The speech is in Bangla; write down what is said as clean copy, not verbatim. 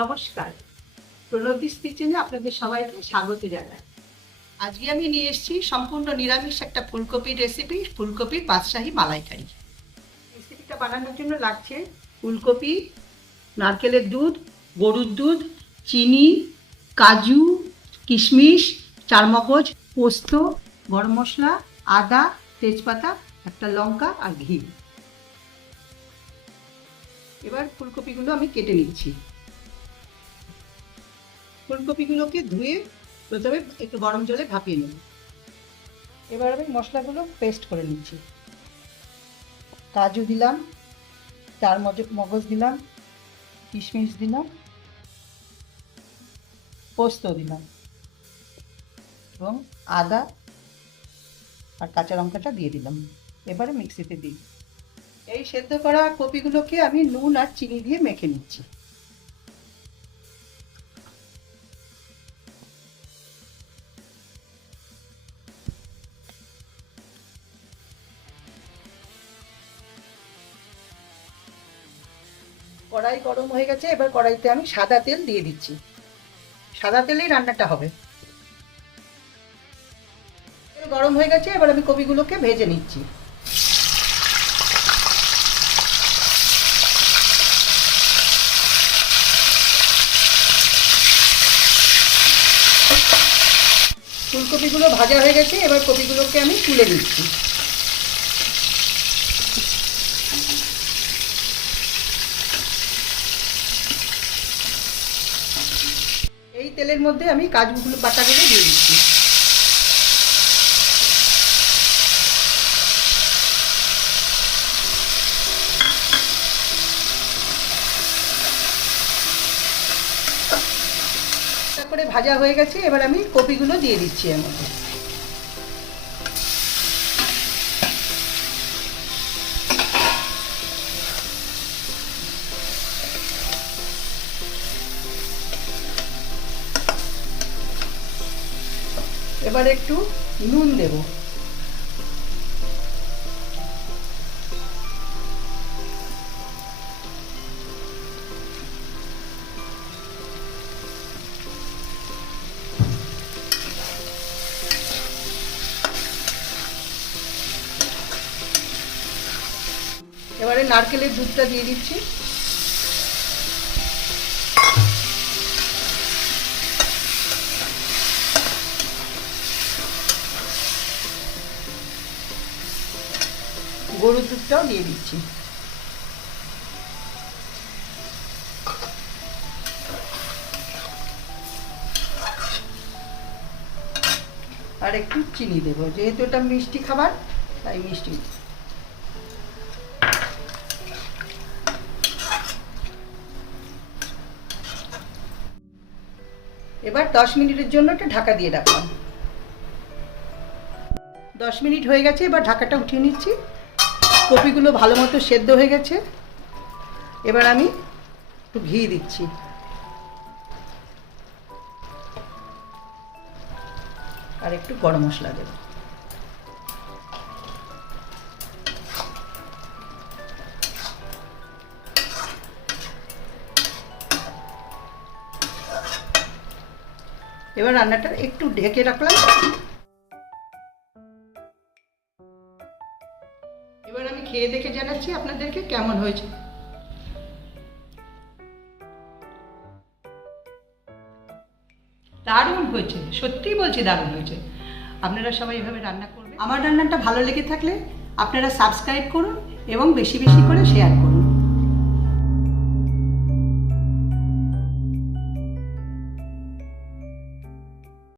নমস্কার, প্রণতিস কিচেনে আপনাদের সবাইকে স্বাগত জানাই। আজকে আমি নিয়ে এসেছি সম্পূর্ণ নিরামিষ একটা ফুলকপির রেসিপি, ফুলকপির বাদশাহী মালাইকারি। রেসিপিটা বানানোর জন্য লাগছে ফুলকপি, নারকেলের দুধ, গরুর দুধ, চিনি, কাজু, কিশমিশ, চারমগজ, পোস্ত, গরম মশলা, আদা, তেজপাতা, একটা লঙ্কা আর ঘি। এবার ফুলকপিগুলো আমি কেটে নিচ্ছি। ফুলকপিগুলোকে ধুয়ে প্রথমে একটু গরম জলে ভাপিয়ে নেব। এবার আমি মশলাগুলো পেস্ট করে নিচ্ছি। কাজু দিলাম, চারমগজ দিলাম, কিশমিশ দিলাম, পোস্ত দিলাম এবং আদা আর কাঁচা লঙ্কাটা দিয়ে দিলাম। এবারে মিক্সিতে দিই। এই সেদ্ধ করা কপিগুলোকে আমি নুন আর চিনি দিয়ে মেখে নিচ্ছি। কড়াই গরম হয়ে গেছে, এবার কড়াইতে আমি সাদা তেল দিয়ে দিচ্ছি। সাদা তেলেই রান্নাটা হবে। তেল গরম হয়ে গেছে, এবার আমি কপিগুলোকে ভেজে নিচ্ছি। ফুলকপিগুলো ভাজা হয়ে গেছে, এবার কপিগুলোকে আমি তুলে দিচ্ছি। এই তেলের মধ্যে আমি কাজুগুলো বাটাগুলো দিয়ে দিচ্ছি। তারপরে ভাজা হয়ে গেছে, এবার আমি কপিগুলো দিয়ে দিচ্ছি এর মধ্যে। এবার একটু নুন দেব। এবারে নারকেলের দুধটা দিয়ে দিচ্ছি। গরুর দুধটাও দিয়ে দিচ্ছি। আর একটু চিনি দেবো, যেহেতু এটা মিষ্টি খাবার তাই মিষ্টি। এবার 10 মিনিটের জন্য এটা ঢাকা দিয়ে রাখলাম। 10 মিনিট হয়ে গেছে, এবার ঢাকাটা উঠিয়ে নিচ্ছি। কপিগুলো ভালো মতো সেদ্ধ হয়ে গেছে। এবার আমি একটু ঘি দিচ্ছি। আর একটু গরম মশলা দেব। এবার রান্নাটা একটু ঢেকে রাখলাম। এবার আমি খেয়ে দেখে জানাচ্ছি আপনাদেরকে কেমন হয়েছে। দারুণ হয়েছে, সত্যিই বলছি দারুণ হয়েছে। আপনারা সবাই এভাবে রান্না করবেন। আমার রান্নাটা ভালো লেগে থাকলে আপনারা সাবস্ক্রাইব করুন এবং বেশি বেশি করে শেয়ার করুন।